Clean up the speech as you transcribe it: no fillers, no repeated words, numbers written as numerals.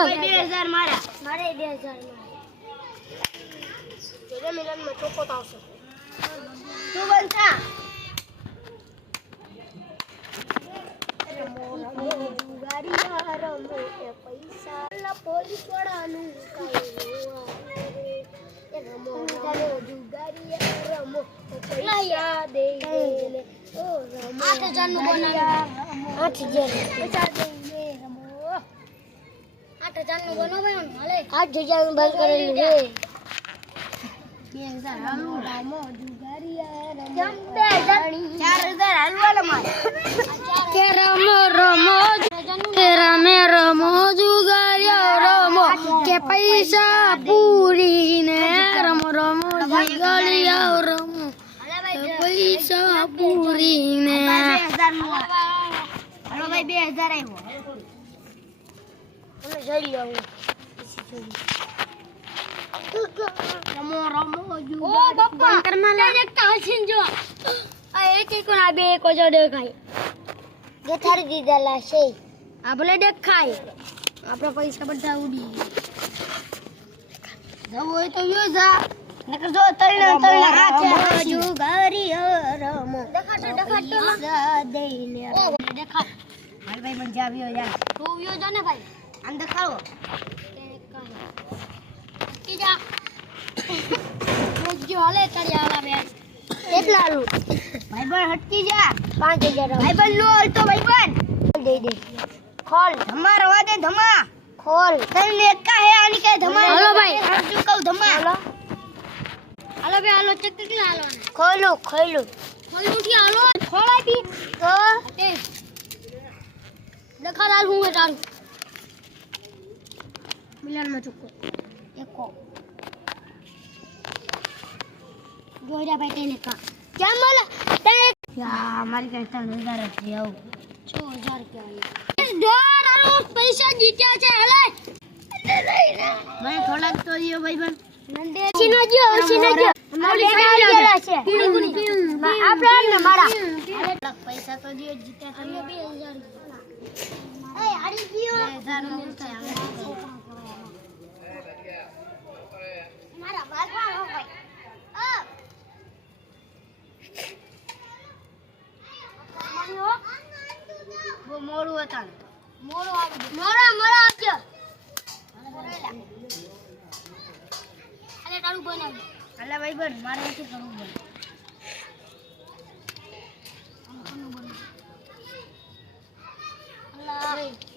2000 મારા મારે 2000 જોજે મિલન માં ચોકો તો આવશે તું બનતા જુગારીયા રમો એ પૈસા લા પોલીસ વાળાનું કાઈ રમો જુગારીયા રમો પૈસા દે લે ઓ રમો 8000 નું બનાવ્યું 8000 પૈસા દે લે રમો 8000 નું બનાવ્યું હાલે 8000 નું બંધ કરેલું છે 2000 હાલો રમો જુગારીયા રમો 4000 હાલવાલો મારે કે રમો રમો કે રમો જુગારીયા રમો કે પૈસા પૂરીને રમો રમો જુગારીયા રમો પૈસા પૂરીને 2000 હાલો ભાઈ 2000 આવ્યો મને જઈ આવું રમો રમો જુગારીયા ઓ બાપા કરના લે કાચીન જો આ એક એક ના બે કો જો દેખાય જે થારી દીધેલા છે આ ભલે દેખાય આપણા પૈસા બધા ઉડી જવું હોય તો યો જા નકર જો તળને હાથે જુગારીયા રમો દેખાડો દેને ઓ દેખા ભાઈ ભાઈ મન જાવ્યો યાર તું યો જા ને ભાઈ આમ દેખાડો કી જા રોજ હાલે તળિયાલા બે કેટલા લુ ભાઈબંધ હટકી જા 5000 ભાઈબંધ લો તો ભાઈબંધ દે દે ખોલ ધમા રવા દે ધમા ખોલ તને એકા હે આની કે ધમા હાલો ભાઈ હું કહું ધમા હાલો હાલો બે હાલો ચેક કરી હાલો ખોલો ખોલું થી હાલો ખોલાઈ બી તો એ દેખા લાલ હું હે તારું મિલન માં ચુકો એકો જોજા ભાઈ તેને કા કેમ બોલે યા મારી કઈ 3000 હતી આવ 6000 કે ડોર આલો પૈસા જીત્યા છે હલે મને થોડાક તો દિયો ભાઈબંધ નંદે સીનો જો અમારે ગયેલા છે આપણા ને મારા પૈસા તો દિયો જીત્યા તમે 2000 એ હારી દિયો 2000 મિલતા આવે મારા ભાગવા હો ભાઈ वो मोरू હતા મોરો આવજો મોરો આવજો અલે તારું બનાવ અલે ભાઈ બન મારે શું કરવું બન અલ્લાહ